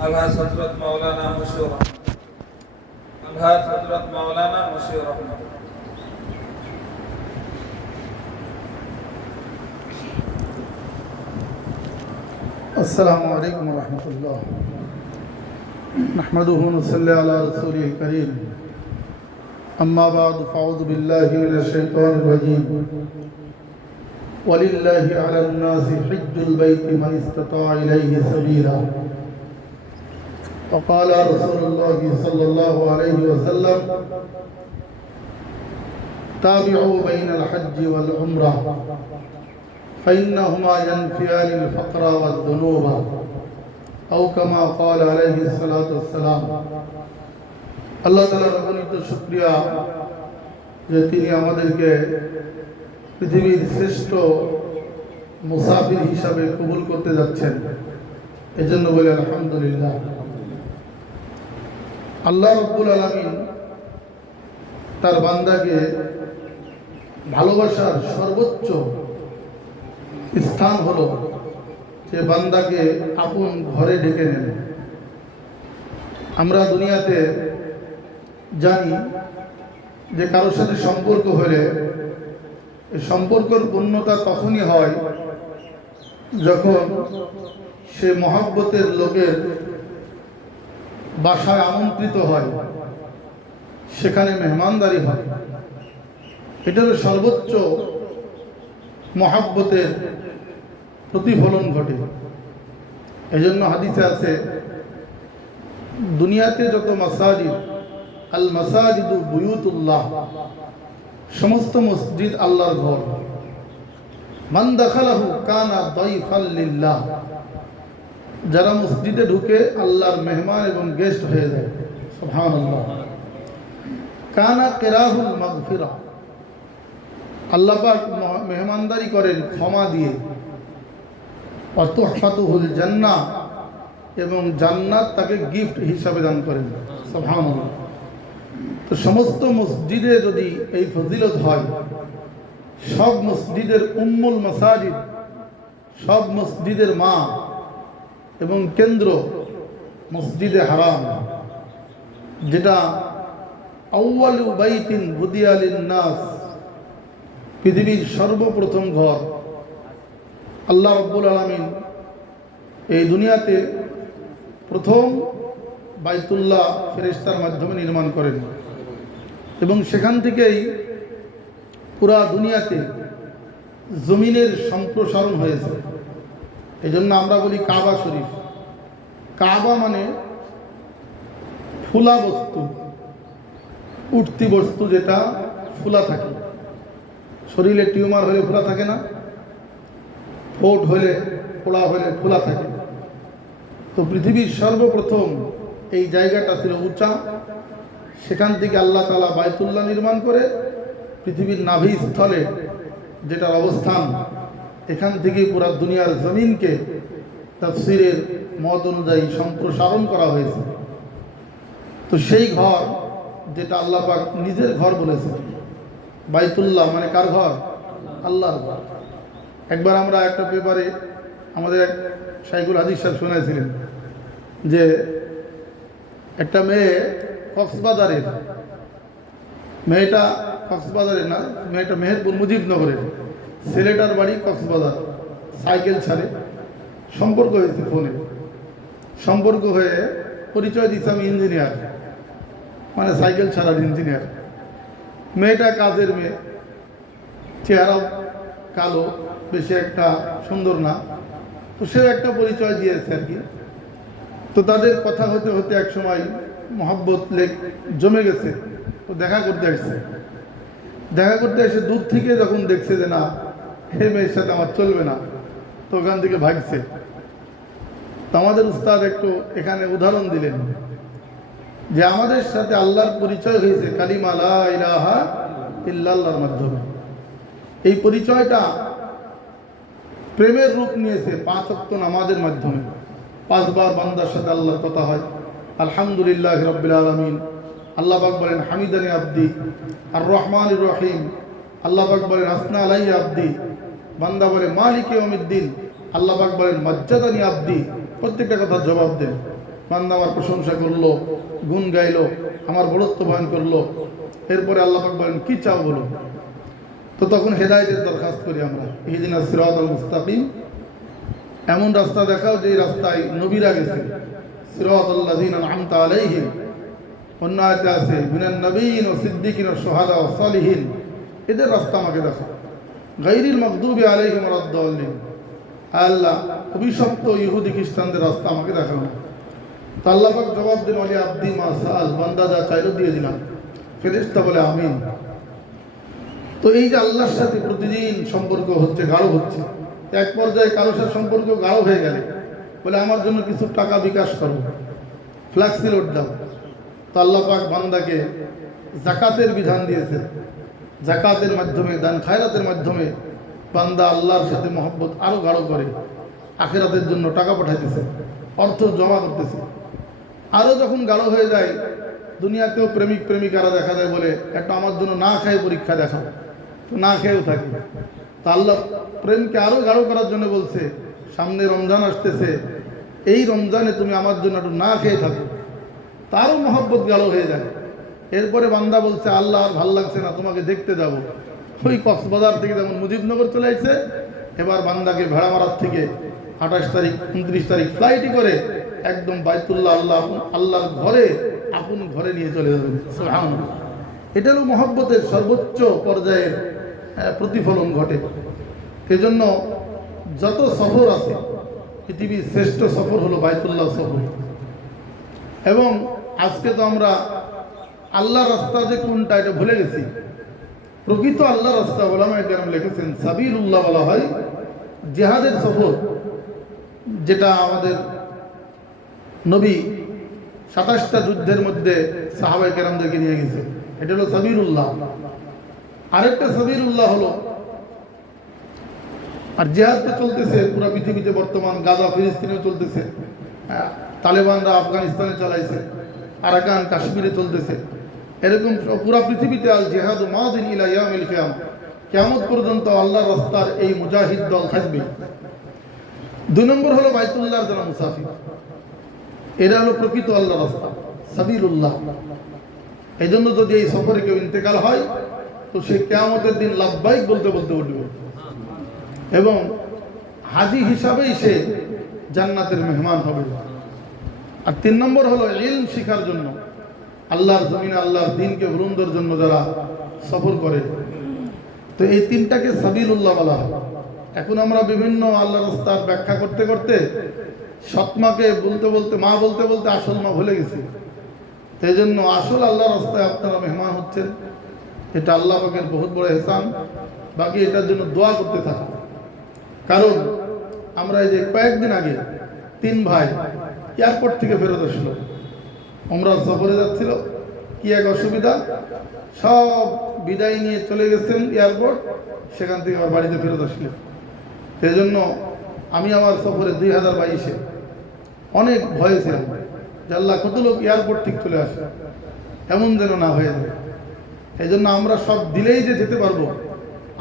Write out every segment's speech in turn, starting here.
الحاج حضرت مولانا مشير رحمت حضرت مولانا مشير السلام عليكم ورحمة الله. نحمده ونصلي على رسوله الكريم. أما بعد فأعوذ بالله من الشيطان الرجيم. ولله على الناس حج البيت من استطاع إليه سبيلا. وقال رسول الله صلى الله عليه وسلم تابعوا بين الحج والعمرة فإنهما ينفيان الفقر والذنوب أو كما قال عليه الصلاة والسلام আল্লাহ তালার অগণিত শুক্রিয়া যে তিনি আমাদেরকে পৃথিবীর শ্রেষ্ঠ মুসাফির হিসাবে কবুল করতে যাচ্ছেন এজন্য বলে আলহামদুলিল্লাহ আল্লাহ রব্বুল আলমিন তার বান্দাকে ভালোবাসার সর্বোচ্চ স্থান হলো যে বান্দাকে আপন ঘরে ডেকে নেন। আমরা দুনিয়াতে জানি যে কারোর সাথে সম্পর্ক হলে সম্পর্কের পূর্ণতা তখনই হয় যখন সে মহাব্বতের লোকের বাসায় আমন্ত্রিত হয়, সেখানে মেহমানদারি হয়। এটার সর্বোচ্চ মহাব্বতের প্রতিফলন ঘটে। এজন্য হাদিসে আছে, দুনিয়াতে যত মাসাজিদ, আল মাসাজিদ বুয়ুতুল্লাহ, সমস্ত মসজিদ আল্লাহর ঘর। মান দাখালাহু কানা দাইফাল লিল্লাহ। যারা মসজিদে ঢুকে আল্লাহর মেহমান এবং গেস্ট হয়ে যায়। সুবহানাল্লাহ। কানা কিরাহুল মাগফিরা। আল্লাপাক মেহমানদারি করেন ক্ষমা দিয়ে। অতহাতুহুল জান্নাহ এবং জান্নাত তাকে গিফট হিসাবে দান করেন। সুবহানাল্লাহ। তো সমস্ত মসজিদে যদি এই ফজিলত হয়, সব মসজিদের উম্মুল মাসাজিদ, সব মসজিদের মা এবং কেন্দ্র মসজিদে হারাম, যেটা আউ্বালু বাইতিন বুদিয়ালিন নাস পৃথিবীর সর্বপ্রথম ঘর। আল্লাহ রব্বুল আলমিন এই দুনিয়াতে প্রথম বাইতুল্লাহ ফেরেস্তার মাধ্যমে নির্মাণ করেন এবং সেখান থেকেই পুরা দুনিয়াতে জমিনের সম্প্রসারণ হয়েছে। এই জন্য আমরা বলি কাবা শরীফ। কাবা মানে ফুলা বস্তু, উঠতি বস্তু যেটা ফুলা থাকে। শরীরে টিউমার হলে ফোলা থাকে না ফোট হলে ফোলা হলে ফোলা থাকে। তো পৃথিবীর সর্বপ্রথম এই জায়গাটা ছিল উঁচা। সেখান থেকে আল্লাহ তালা বায়তুল্লাহ নির্মাণ করে পৃথিবীর নাভি স্থলে যেটার অবস্থান এখান থেকে পুরা দুনিয়ার জমিনকে তাফসিরের মত অনুযায়ী সম্প্রসারণ করা হয়েছে। তো সেই ঘর যেটা আল্লাহ পাক নিজের ঘর বলেছে বাইতুল্লাহ মানে কার ঘর? আল্লাহর ঘর। একবার আমরা একটা পেপারে আমাদের এক সাইকুল হাদিস সাহেব শুনেছিলেন যে একটা মেয়ে কক্সবাজারের, মেয়েটা কক্সবাজারের না, মেয়েটা মেহেরপুর মুজিবনগরের। ছেলেটার বাড়ি কক্সবাজার। সাইকেল ছাড়ে। সম্পর্ক হয়েছে ফোনে। সম্পর্ক হয়ে পরিচয় দিচ্ছে আমি ইঞ্জিনিয়ার মানে সাইকেল ছাড়ার ইঞ্জিনিয়ার মেয়েটা কাজের মেয়ে। চেহারাও কালো, বেশি একটা সুন্দর না। তো সেও একটা পরিচয় দিয়েছে আর কি। তো তাদের কথা হতে হতে এক সময় মহাব্বত লেগ জমে গেছে। তো দেখা করতে আসছে। দেখা করতে এসে দূর থেকে যখন দেখছে যে না হে মেয়ের সাথে আমার চলবে না। তো ওখান থেকে ভাগছে। তো আমাদের উস্তাদ একটু এখানে উদাহরণ দিলেন। যে আমাদের সাথে আল্লাহর পরিচয় হয়েছে, কালিমা লা ইলাহা ইল্লাল্লাহর মাধ্যমে। এই পরিচয়টা প্রেমের রূপ নিয়েছে পাঁচ অক্ত নামাজের মাধ্যমে। পাঁচবার বান্দার সাথে আল্লাহর কথা হয়। আলহামদুলিল্লাহ রব্বিল আলমিন। আল্লাহ পাক বলেন, হামিদানি আব্দি। আর রহমান রহিম। আল্লাহ পাক বলেন, আসনা আলাই আব্দি। বান্দা বলে মালিক অমিদ্দিন আল্লাহ পাক বলেন মজ্জাদানি আব্দি প্রত্যেকটা কথার জবাব দেন। বান্দা আমার প্রশংসা করল, গুণ গাইলো, আমার বড়ত্ব বয়ন করল। এরপরে আল্লাহ পাক বলেন, কি চাও বলো? তো তখন হেদায়তের দরখাস্ত করি আমরা। ইদিন সিরাত আল মুস্তাকিম। এমন রাস্তা দেখাও যে রাস্তায় নবীরা গেছে। সিরাত আল্লাযিন আনআমতা আলাইহিম। অন্য আয়াতে আছে, মিনান নবীন ও সিদ্দিকিন ও সোহাদা ও সালিহীন। এদের রাস্তা আমাকে দেখো গাইরিল মকদুবি আলাইহিম রাদ্দাল্লিন আল্লাহ অভিশপ্ত ইহুদি খ্রিস্টানদের রাস্তা আমাকে দেখাও তো আল্লাহ পাক জবাব দিন, অলি আব্দি মা সাল বান্দা যা চাইলো দিয়ে দিলাম। ফেরেশতা বলে, আমিন। তো এই যে আল্লাহর সাথে প্রতিদিন সম্পর্ক হচ্ছে, গাঢ় হচ্ছে, এক পর্যায়ে কারোর সাথে সম্পর্ক গাঢ় হয়ে গেলে, বলে, আমার জন্য কিছু টাকা বিকাশ করো ফ্ল্যাক্সি লোড দাও। তো আল্লাহ পাক বান্দাকে জাকাতের বিধান দিয়েছে জাকাতের মাধ্যমে, দান খায়রাতের মাধ্যমে বান্দা আল্লাহর সাথে মহব্বত আরও গাঢ় করে, আখেরাতের জন্য টাকা পাঠাইতেছে, অর্থ জমা করতেছে। আরও যখন গাঢ় হয়ে যায়, দুনিয়াতেও প্রেমিক প্রেমিকারা দেখা যায় বলে, একটা আমার জন্য না খেয়ে পরীক্ষা দেখাও, না খেয়েও থাকি। তা আল্লাহ প্রেমকে আরও গাঢ় করার জন্য বলছে, সামনে রমজান আসতেছে, এই রমজানে তুমি আমার জন্য একটু না খেয়ে থাকো। তারও মহব্বত গাঢ় হয়ে যায়। এরপরে বান্দা বলছে, আল্লাহ, আর ভালো লাগছে না, তোমাকে দেখতে যাব। ওই কক্সবাজার থেকে যেমন মুজিবনগর চলে আসছে, এবার বান্দাকে ভেড়া মারার থেকে আঠাশ তারিখ, উনত্রিশ তারিখ ফ্লাইটই করে একদম বাইতুল্লাহ আল্লাহ আল্লাহর ঘরে, আপন ঘরে নিয়ে চলে সুবহানাল্লাহ। এটা হলো মহব্বতের সর্বোচ্চ পর্যায়ের প্রতিফলন ঘটে। এজন্য যত সফর আছে, পৃথিবীর শ্রেষ্ঠ সফর হলো বাইতুল্লাহ সফর। এবং আজকে তো আমরা আল্লাহ রাস্তা যে কোনটা, এটা ভুলে গেছি। প্রকৃত আল্লাহ রাস্তা ওলামা কেরাম লিখেছেন সাবিল উল্লাহ বলা হয়, জেহাদের সফর, যেটা আমাদের নবী সাতাশটা যুদ্ধের মধ্যে সাহাবাই কেরামদেরকে নিয়ে গেছে। এটা হলো সাবির উল্লাহ আরেকটা সাবির উল্লাহ হলো, আর জেহাদ তো চলতেছে, পুরো পৃথিবীতে বর্তমান, গাজা, ফিলিস্তিনেও চলতেছে তালেবানরা আফগানিস্তানে চালাইছে, আরাকান, কাশ্মীরে চলতেছে। এরকম পুরো পৃথিবীতে আল জেহাদ মাদিন ইলা ইয়ামিল কিয়াম। কেমন পর্যন্ত আল্লাহর রাস্তার এই মুজাহিদ দল থাকবে। দুই নম্বর হলো বাইতুল্লাহর যারা মুসাফির, এরা হলো প্রকৃত আল্লাহ রাস্তা সাবিরুল্লাহ এই জন্য যদি এই সফরে কেউ ইন্তেকাল হয়, তো সে কেয়ামতের দিন লাভবাহিক বলতে বলতে উঠবে। এবং হাজি হিসাবেই সে জান্নাতের মেহমান হবে। আর তিন নম্বর হলো ইলম শিখার জন্য। আল্লাহর জমিনে আল্লাহর দিনকে বৃন্দর জন্য যারা সফর করে। তো এই তিনটাকে সাবিলুল্লাহ বলা হয়। এখন আমরা বিভিন্ন আল্লাহ রাস্তার ব্যাখ্যা করতে করতে সৎমাকে বলতে বলতে, মা বলতে বলতে আসল মা ভুলে গেছি। সেই জন্য আসল আল্লাহ রাস্তায় আপনারা মেহমান হচ্ছেন। এটা আল্লাহ পাকের বহুত বড় এহসান। বাকি এটার জন্য দোয়া করতে থাকুন। কারণ আমরা এই যে কয়েকদিন আগে তিন ভাই এয়ারপোর্ট থেকে ফেরত আসলো। আমরা সফরে যাচ্ছিল। কি এক অসুবিধা? সব বিদায় নিয়ে চলে গেছেন এয়ারপোর্ট, সেখান থেকে আবার বাড়িতে ফেরত আসলো সেই জন্য আমি আমার সফরে দুই হাজার বাইশে। অনেক ভয়ে ছিলাম আল্লাহ, কত লোক এয়ারপোর্ট ঠিক চলে আসে। এমন যেন না হয়ে যায়। এই জন্য আমরা সব দিলেই যে যেতে পারব,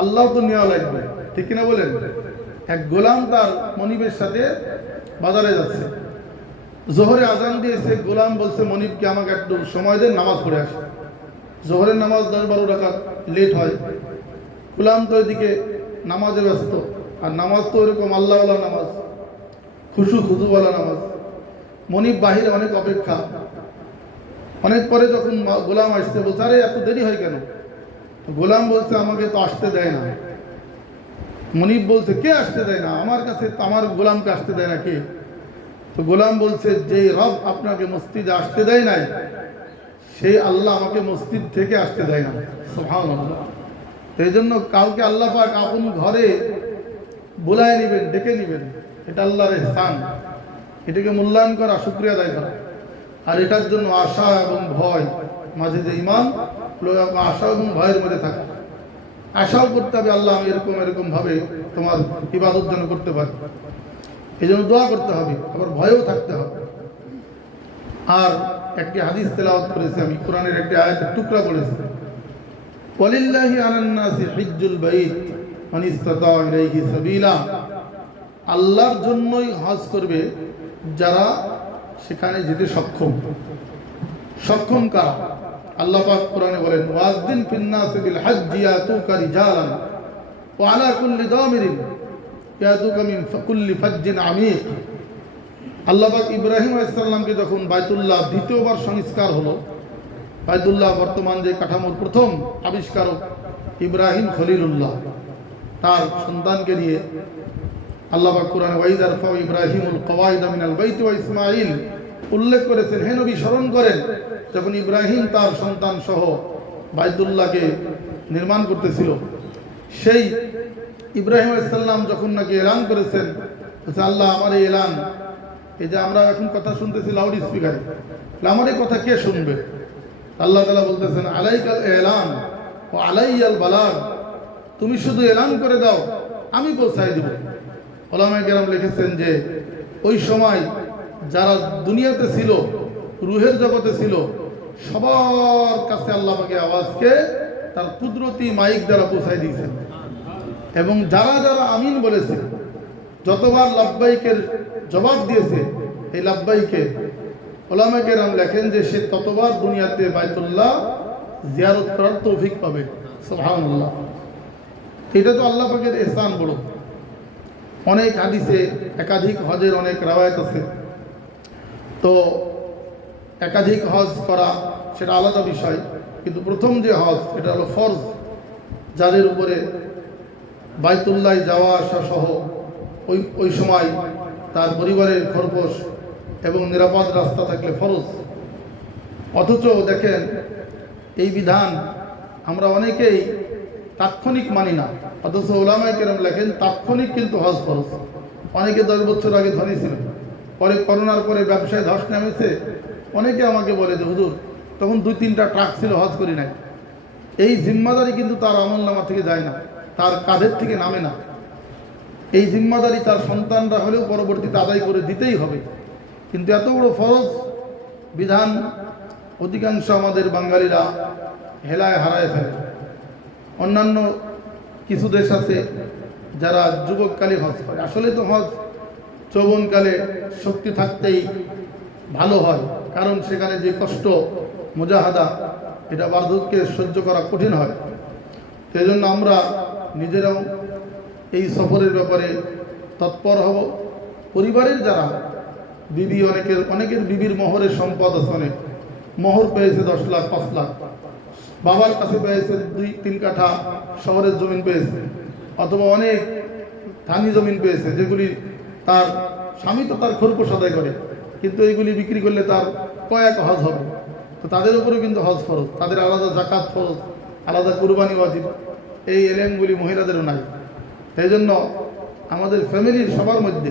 আল্লাহ তো নেওয়া লাগবে। ঠিক কিনা বলেন? এক গোলাম তার মনিবের সাথে বাজারে যাচ্ছে। জোহরে আজান দিয়েছে, গোলাম বলছে, মনিবকে আমাকে একটু সময় দেন, নামাজ পড়ে আসে। জোহরের নামাজ দশ বারো টাকা লেট হয়। গোলাম তো এদিকে নামাজে ব্যস্ত, আর নামাজ তো ওরকম আল্লাহওয়ালা নামাজ, খুশু খুজুওয়ালা নামাজ। মনিব বাহিরে অনেক অপেক্ষা। অনেক পরে যখন গোলাম আসছে, বলছে, আরে, এত দেরি হয় কেন? গোলাম বলছে, আমাকে তো আসতে দেয় না। মনিব বলছে, কে আসতে দেয় না? আমার কাছে আমার গোলামকে আসতে দেয় না, কে? তো গোলাম বলছে, যে রব আপনাকে মসজিদে আসতে দেয় নাই, সেই আল্লাহ আমাকে মসজিদ থেকে আসতে দেয় না। এই জন্য কাউকে আল্লাহ পাক আপন ঘরে বোলায় নেবেন, ডেকে নেবেন। এটা আল্লাহর এহসান এটাকে মূল্যায়ন করা, শুক্রিয়া আদায় করা। আর এটার জন্য আশা এবং ভয়, মাঝে যে ইমান আশা এবং ভয়ের মধ্যে থাকা। আশাও করতে হবে, আল্লাহ আমি এরকম এরকমভাবে তোমার ইবাদত যেন করতে পারি। এই জন্য দোয়া করতে হবে, আবার ভয়ও থাকতে হবে। আর একটি হাদিস তেলাওয়াত করেছি আমি, কোরআনের একটি আয়াতের টুকরা পড়েছি ওয়ালিল্লাহি আলান্নাসি হিজ্জুল বাইত, মান ইসতাতা ইলাইহি সাবিলা। আল্লাহর জন্যই হজ করবে যারা সেখানে যেতে সক্ষম। সক্ষম কারা? আল্লাহ পাক কোরআনে বলেন, ওয়াজদিন ফিন্নাস বিল হাজ্জি ইয়াতুকা রিজালান ওয়া আলা কুল্লি দামিরিন। ইয়াতুকা মিন কুল্লি ফাজ্জিন আল্লাহ ইব্রাহিম আলাইহিস সালামকে যখন বাইতুল্লাহ দ্বিতীয়বার সংস্কার হলো, বাইতুল্লাহ বর্তমান যে কাঠামোর প্রথম আবিষ্কারক ইব্রাহিম খলিলুল্লাহ। তার সন্তানকে নিয়ে আল্লাহ পাক কোরআনে ওয়াইদার ফাও ইব্রাহিমুল কওয়াইদা মিনাল বাইতি ওয়া ইসমাঈল উল্লেখ করেছেন, হে নবী স্মরণ করেন, যখন ইব্রাহিম তার সন্তান সহ বাইতুল্লাহকে নির্মাণ করতেছিল সেই ইব্রাহিম আলাইসাল্লাম যখন নাকি এলান করেছেন বলছে, আল্লাহ আমার এই এলান এই যে আমরা এখন কথা শুনতেছি লাউড স্পিকারে আমার এই কথা কে শুনবে? আল্লাহ তালা বলতেছেন আলাইকাল এলান ও আলাইয়াল বালাগ তুমি শুধু এলান করে দাও আমি পৌঁছাই দেব। ওলামায় কেরাম লিখেছেন যে ওই সময় যারা দুনিয়াতে ছিল রুহের জগতে ছিল সবার কাছে আল্লাহ পাকে আওয়াজকে তার কুদরতি মাইক দ্বারা পৌঁছাই দিয়েছেন এবং যারা যারা আমিন বলেছে, যতবার লাভবাইকের জবাব দিয়েছে, এই লাভবাইকে ওলামা কেরাম লেখেন যে সে ততবার দুনিয়াতে বাইতুল্লাহ জিয়ারত করার তৌফিক পাবে। সুবহানাল্লাহ। এটা তো আল্লাহ পাকের এহসান বড়। অনেক হাদিসে একাধিক হজের অনেক রাওয়ায়ত আছে। তো একাধিক হজ করা সেটা আলাদা বিষয়। কিন্তু প্রথম যে হজ, এটা হলো ফরজ। যাদের উপরে বাইতুল্লাহ যাওয়া আসা সহ ওই ওই সময় তার পরিবারের খরগোশ এবং নিরাপদ রাস্তা থাকলে ফরজ। অথচ দেখেন, এই বিধান আমরা অনেকেই তাৎক্ষণিক মানি না। অথচ ওলামায় কেরম লেখেন, তাৎক্ষণিক কিন্তু হজ ফরজ। অনেকে দশ বছর আগে ধনী ছিলেন। পরে করোনার পরে ব্যবসায় ধস নেমেছে। অনেকে আমাকে বলে যে, হুজুর তখন দুই তিনটা ট্রাক ছিল, হজ করি নাই। এই জিম্মাদারি কিন্তু তার আমল নামা থেকে যায় না, তার কাঁধের থেকে নামে না। এই জিম্মাদারি তার সন্তানরা হলেও পরবর্তীতে আদায় করে দিতেই হবে। কিন্তু এত বড় ফরজ বিধান অধিকাংশ আমাদের বাঙালিরা হেলায় হারায় ফেলে। অন্যান্য কিছু দেশ আছে যারা যুবককালে হজ করে। আসলে তো হজ যৌবনকালে শক্তি থাকতেই ভালো হয়, কারণ সেখানে যে কষ্ট মুজাহাদা, এটা বার্ধক্যে সহ্য করা কঠিন হয়। সেই জন্য আমরা নিজেরাও এই সফরের ব্যাপারে তৎপর হব। পরিবারের যারা, বিবি অনেকের অনেকের বিবির মোহরের সম্পদ আছে অনেক। মোহর পেয়েছে দশ লাখ, পাঁচ লাখ। বাবার কাছে পেয়েছে দুই, তিন কাঠা শহরের জমিন পেয়েছে। অথবা অনেক ধানি জমিন পেয়েছে, যেগুলি তার স্বামী তো তার খোরপোশ আদায় করে। কিন্তু এইগুলি বিক্রি করলে তার কয়েক হজ হবে। তো তাদের উপরেও কিন্তু হজ ফরজ, তাদের আলাদা জাকাত ফরজ, আলাদা কুরবানি ওয়াজিব। এই এলেমগুলি মহিলাদেরও নাই। সেই জন্য আমাদের ফ্যামিলির সবার মধ্যে,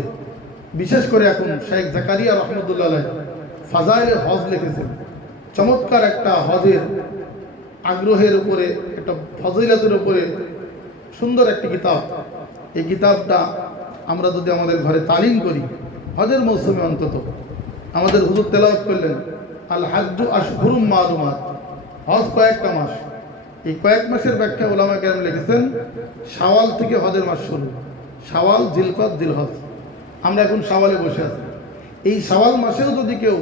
বিশেষ করে এখন শেখ জাকারিয়া রহমতুল্লাহ ফাজাইলে হজ লিখেছেন। চমৎকার একটা হজের আগ্রহের উপরে, একটা ফজিলাতের উপরে সুন্দর একটি কিতাব। এই কিতাবটা আমরা যদি আমাদের ঘরে তালিম করি, হজের মৌসুমে অন্তত, আমাদের হুজুর তেলাওয়াত করলেন আল হাজ্জু আশহুরুম মালুমাত হজ কয়েকটা মাস। এই কয়েক মাসের ব্যাখ্যা ওলামা কেরাম লিখেছেন, শাওয়াল থেকে হজের মাস শুরু। শাওয়াল, জিলকত জিলহজ আমরা এখন শাওয়ালে বসে আছি। এই শাওয়াল মাসেও যদি কেউ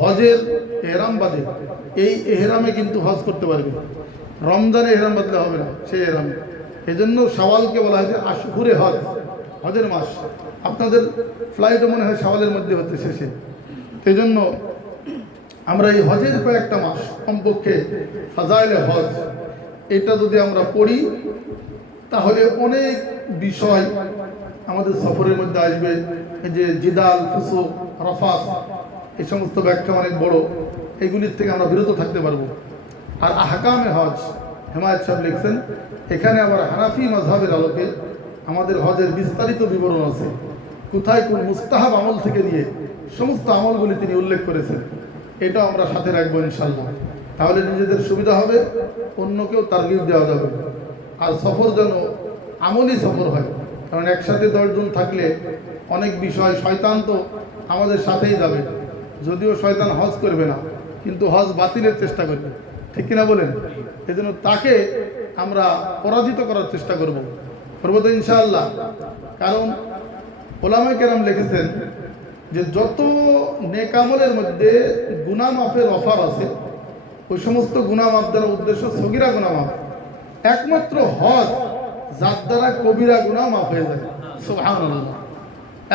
হজের এহরাম বাঁধে, এই এহরামে কিন্তু হজ করতে পারবে রমজানে এহরাম বাঁধলে হবে না, সেই এহরামে। এই জন্য শাওয়ালকে বলা হয়েছে আশহুরে হজ, হজের মাস। আপনাদের ফ্লাইটও মনে হয় শাওয়ালের মধ্যে হচ্ছে শেষে। সেই জন্য আমরা এই হজের কয়েকটা মাস কমপক্ষে ফাজাইলে হজ, এটা যদি আমরা পড়ি, তাহলে অনেক বিষয় আমাদের সফরের মধ্যে আসবে। যে জিদাল, ফুসুক রফাস এই সমস্ত ব্যাখ্যা অনেক বড়। এগুলির থেকে আমরা বিরত থাকতে পারব। আর আহকামে হজ, হেমায়ত সাহেব লিখছেন, এখানে আবার হানাফি মজহাবের আলোকে আমাদের হজের বিস্তারিত বিবরণ আছে। কোথায় কোন মুস্তাহাব আমল থেকে নিয়ে সমস্ত আমলগুলি তিনি উল্লেখ করেছেন। এটাও আমরা সাথে রাখব ইনশাল্লাহ তাহলে নিজেদের সুবিধা হবে, অন্যকেও তারগিব দেওয়া যাবে। আর সফর যেন আমলই সফর হয়, কারণ একসাথে দশজন থাকলে অনেক বিষয় শয়তান তো আমাদের সাথেই যাবে। যদিও শয়তান হজ করবে না, কিন্তু হজ বাতিলের চেষ্টা করবে। ঠিক কিনা বলেন? এই জন্য তাকে আমরা পরাজিত করার চেষ্টা করব। করব তো ইনশাআল্লাহ। কারণ ওলামা কেরাম লিখেছেন যে যত নেকামলের মধ্যে গুনা মাফের অফার আছে, ওই সমস্ত গুনা মাফ দ্বারা উদ্দেশ্য সগিরা গুনা মাফ একমাত্র হজ, যার দ্বারা কবিরা গুনা মাফ হয়ে যায়।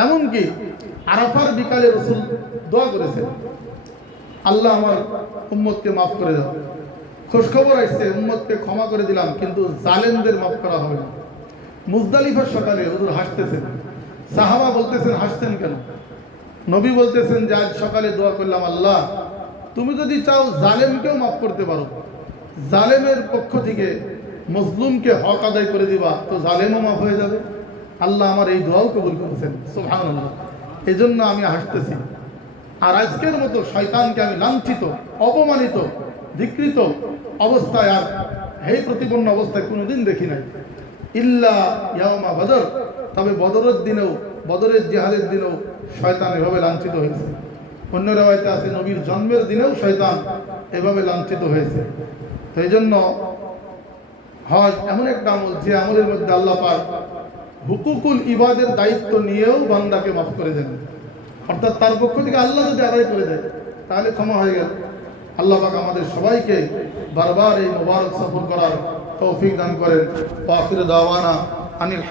এমনকি আরাফার বিকালে রসুল দোয়া করেছেন, আল্লাহ আমার উম্মতকে মাফ করে দাও। খোঁজখবর আসছে, উম্মতকে ক্ষমা করে দিলাম, কিন্তু জালেমদের মাফ করা হবে না। মুজদালিফার সকালে হুজুর হাসতেছেন। সাহাবা বলতেছেন হাসতেন কেন? নবী বলতেছেন যে, আজ সকালে দোয়া করলাম আল্লাহ। তুমি যদি চাও জালেমকেও মাফ করতে পারো। জালেমের পক্ষ থেকে মজলুমকে হক আদায় করে দিবা, তো জালেমও মাফ হয়ে যাবে। আল্লাহ আমার এই দোয়াও কবুল করেছেন। সুবহানাল্লাহ। এই জন্য আমি হাসতেছি। আর আজকের মতো শয়তানকে আমি লাঞ্ছিত, অপমানিত ধিকৃত অবস্থায় আর হেই প্রতিপন্ন অবস্থায় কোনোদিন দেখি নাই। ইল্লা ইয়ামা বদর। তবে বদরের দিনেও বদরের জিহাদের দিনেও শয়তান এভাবে লাঞ্ছিত হয়েছে। অন্য রেওয়ায়তে আছে, নবীর জন্মের দিনেও শয়তান এভাবে লাঞ্ছিত হয়েছে। এই জন্য হজ এমন একটা আমল, যে আমলের মধ্যে আল্লাহ পাক হুকুকুল ইবাদের দায়িত্ব নিয়েও বান্দাকে মাফ করে দেন। অর্থাৎ তার পক্ষ থেকে আল্লাহ যদি আদায় করে দেয়, তাহলে ক্ষমা হয়ে গেল। আল্লাহ পাক আমাদের সবাইকে বারবার এই মোবারক সফর করার তৌফিক দান করেন। আখির দাওয়ানা আনিল